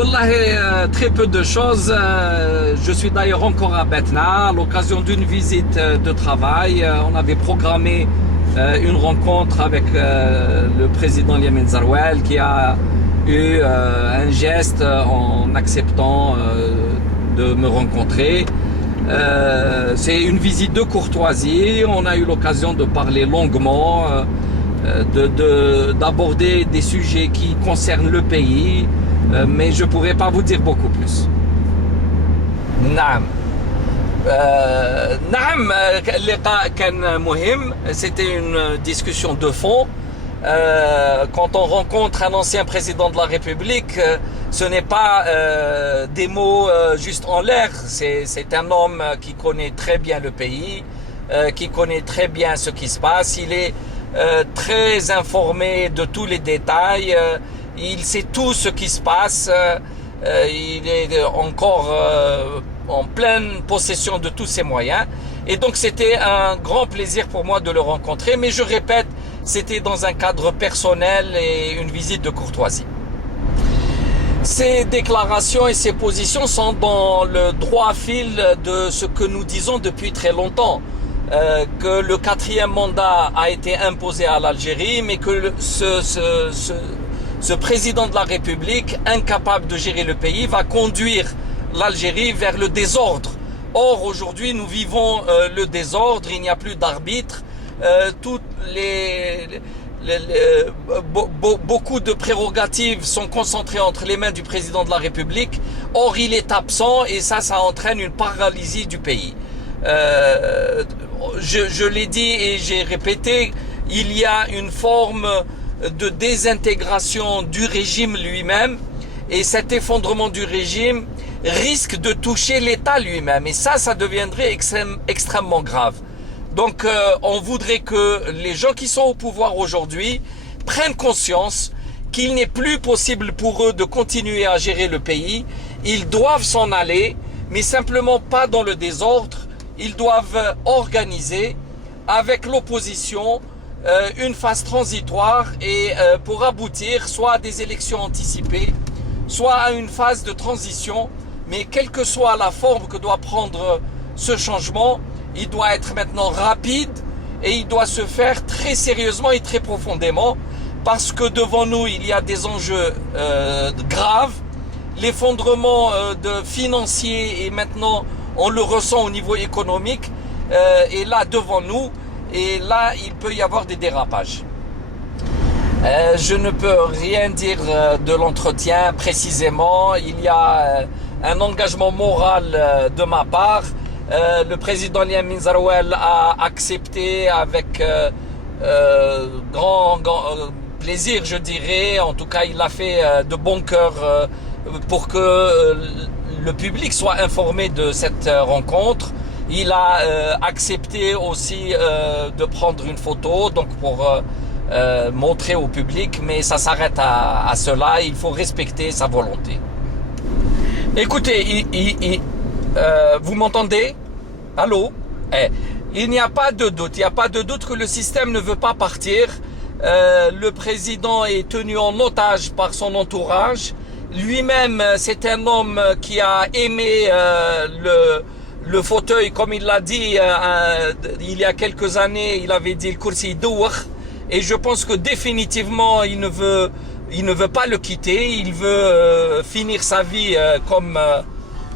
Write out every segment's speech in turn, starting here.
Wallah, très peu de choses. Je suis d'ailleurs encore à Batna à l'occasion d'une visite de travail. On avait programmé une rencontre avec le président Yamin Zarouel qui a eu un geste en acceptant de me rencontrer. C'est une visite de courtoisie. On a eu l'occasion de parler longuement, d'aborder des sujets qui concernent le pays, mais je ne pourrais pas vous dire beaucoup plus. Naam. نعم اللقاء كان مهم. C'était une discussion de fond. Quand on rencontre un ancien président de la République, ce n'est pas des mots juste en l'air. C'est un homme qui connaît très bien le pays, qui connaît très bien ce qui se passe. Il est très informé de tous les détails. Il sait tout ce qui se passe. Il est encore en pleine possession de tous ses moyens. Et donc c'était un grand plaisir pour moi de le rencontrer. Mais je répète, c'était dans un cadre personnel et une visite de courtoisie. Ces déclarations et ces positions sont dans le droit fil de ce que nous disons depuis très longtemps. Que le 4e mandat a été imposé à l'Algérie, mais que ce président de la République, incapable de gérer le pays, va conduire l'Algérie vers le désordre. Or, aujourd'hui, nous vivons le désordre, il n'y a plus d'arbitre, beaucoup de prérogatives sont concentrées entre les mains du président de la République. Or, il est absent et ça entraîne une paralysie du pays. Je l'ai dit et j'ai répété, il y a une forme de désintégration du régime lui-même et cet effondrement du régime risque de toucher l'État lui-même et ça deviendrait extrêmement grave. Donc on voudrait que les gens qui sont au pouvoir aujourd'hui prennent conscience qu'il n'est plus possible pour eux de continuer à gérer le pays. Ils doivent s'en aller, mais simplement pas dans le désordre. Ils doivent organiser avec l'opposition une phase transitoire et pour aboutir soit à des élections anticipées, soit à une phase de transition. Mais quelle que soit la forme que doit prendre ce changement, il doit être maintenant rapide et il doit se faire très sérieusement et très profondément parce que devant nous, il y a des enjeux graves. L'effondrement financier et maintenant on le ressent au niveau économique est là devant nous et là il peut y avoir des dérapages. Je ne peux rien dire de l'entretien précisément. Il y a un engagement moral de ma part. Le président Yamin Zarouel a accepté avec grand plaisir, je dirais. En tout cas, il l'a fait de bon cœur pour que le public soit informé de cette rencontre. Il a accepté aussi de prendre une photo, donc pour montrer au public, mais ça s'arrête à cela. Il faut respecter sa volonté. Écoutez, vous m'entendez? Allô? Il n'y a pas de doute. Il n'y a pas de doute que le système ne veut pas partir. Le président est tenu en otage par son entourage. Lui-même, c'est un homme qui a aimé le fauteuil, comme il l'a dit il y a quelques années. Il avait dit le kursi douar. Et je pense que définitivement, il ne veut pas le quitter. Il veut finir sa vie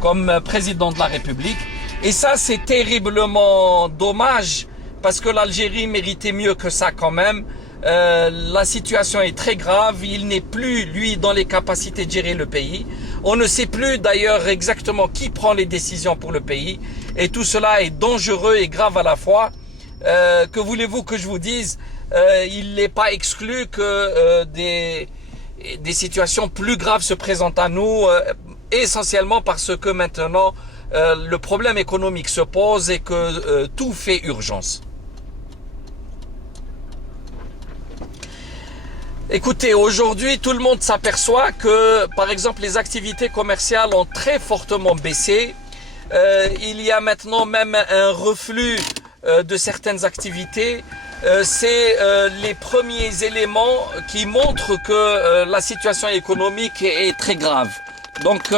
comme président de la République. Et ça, c'est terriblement dommage parce que l'Algérie méritait mieux que ça quand même. La situation est très grave. Il n'est plus, lui, dans les capacités de gérer le pays. On ne sait plus d'ailleurs exactement qui prend les décisions pour le pays. Et tout cela est dangereux et grave à la fois. Que voulez-vous que je vous dise? Il n'est pas exclu que des situations plus graves se présentent à nous, essentiellement parce que maintenant le problème économique se pose et que tout fait urgence. Écoutez, aujourd'hui, tout le monde s'aperçoit que, par exemple, les activités commerciales ont très fortement baissé. Il y a maintenant même un reflux de certaines activités. C'est les premiers éléments qui montrent que la situation économique est très grave. Donc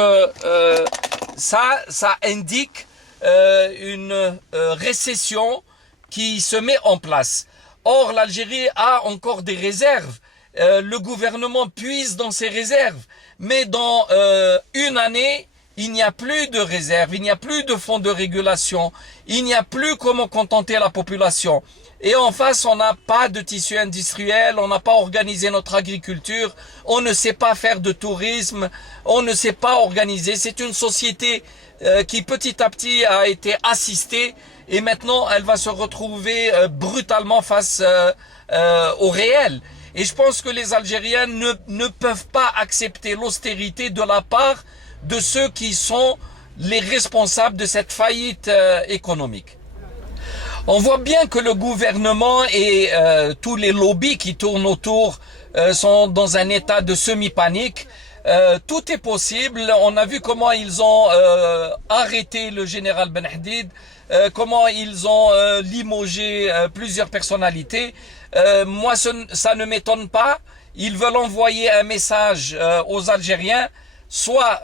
ça indique une récession qui se met en place. Or, l'Algérie a encore des réserves. Le gouvernement puise dans ses réserves. Mais dans une année, il n'y a plus de réserves, il n'y a plus de fonds de régulation, il n'y a plus comment contenter la population. Et en face, on n'a pas de tissu industriel, on n'a pas organisé notre agriculture, on ne sait pas faire de tourisme, on ne sait pas organiser. C'est une société qui petit à petit a été assistée et maintenant elle va se retrouver brutalement face au réel. Et je pense que les Algériens ne peuvent pas accepter l'austérité de la part de ceux qui sont les responsables de cette faillite économique. On voit bien que le gouvernement et tous les lobbies qui tournent autour sont dans un état de semi-panique. Tout est possible. On a vu comment ils ont arrêté le général Ben Hadid, comment ils ont limogé plusieurs personnalités. Moi, ça ne m'étonne pas. Ils veulent envoyer un message aux Algériens. Soit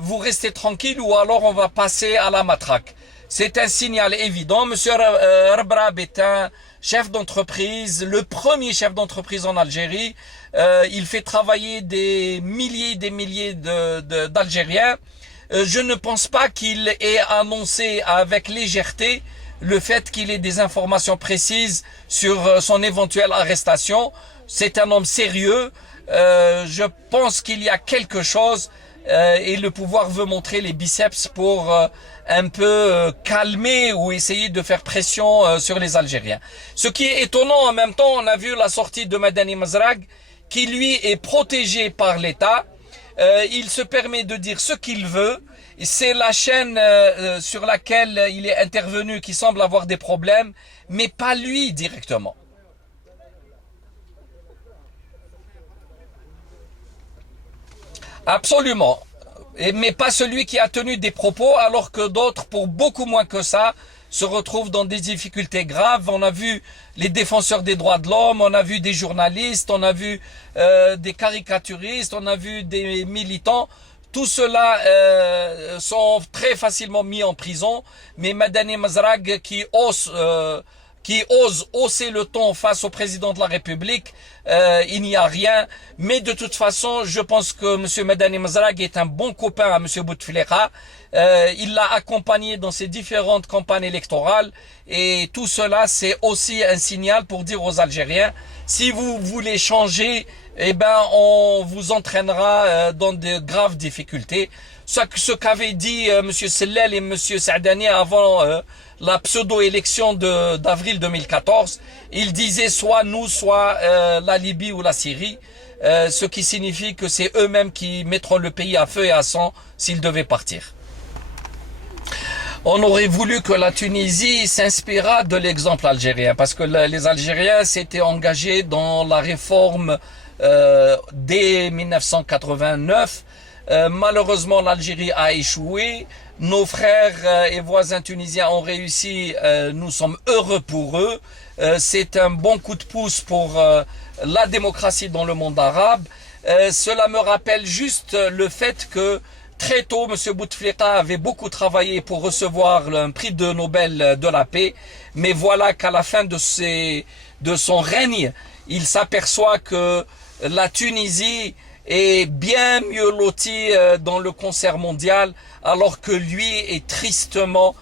vous restez tranquille ou alors on va passer à la matraque. C'est un signal évident. Monsieur Rabrab est un chef d'entreprise, le premier chef d'entreprise en Algérie. Il fait travailler des milliers d'Algériens. Je ne pense pas qu'il ait annoncé avec légèreté le fait qu'il ait des informations précises sur son éventuelle arrestation. C'est un homme sérieux. Je pense qu'il y a quelque chose et le pouvoir veut montrer les biceps pour un peu calmer ou essayer de faire pression sur les Algériens. Ce qui est étonnant en même temps, on a vu la sortie de Madani Mazrag qui lui est protégé par l'État. Il se permet de dire ce qu'il veut. C'est la chaîne sur laquelle il est intervenu qui semble avoir des problèmes, mais pas lui directement. Absolument. Mais pas celui qui a tenu des propos, alors que d'autres, pour beaucoup moins que ça, se retrouvent dans des difficultés graves. On a vu les défenseurs des droits de l'homme, on a vu des journalistes, on a vu des caricaturistes, on a vu des militants. Tout cela sont très facilement mis en prison. Mais Madani Mazrag qui ose hausser le ton face au président de la République, il n'y a rien. Mais de toute façon, je pense que M. Madani Mazrag est un bon copain à M. Bouteflika. Il l'a accompagné dans ses différentes campagnes électorales. Et tout cela, c'est aussi un signal pour dire aux Algériens, si vous voulez changer, eh ben, on vous entraînera dans de graves difficultés. Ce qu'avaient dit M. Sellel et M. Saadani avant la pseudo-élection d'avril 2014, ils disaient soit nous, soit la Libye ou la Syrie, ce qui signifie que c'est eux-mêmes qui mettront le pays à feu et à sang s'ils devaient partir. On aurait voulu que la Tunisie s'inspirât de l'exemple algérien, parce que les Algériens s'étaient engagés dans la réforme dès 1989. Malheureusement, l'Algérie a échoué. Nos frères et voisins tunisiens ont réussi. Nous sommes heureux pour eux. C'est un bon coup de pouce pour la démocratie dans le monde arabe. Cela me rappelle juste le fait que très tôt, M. Bouteflika avait beaucoup travaillé pour recevoir un prix de Nobel de la paix. Mais voilà qu'à la fin de son règne, il s'aperçoit que la Tunisie est bien mieux lotie dans le concert mondial, alors que lui est tristement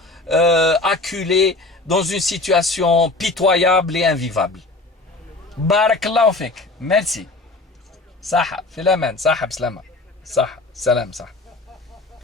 acculé dans une situation pitoyable et invivable. Barakallahu fik. Merci. Saha, filaman, saha, bslama. Saha, salam, saha.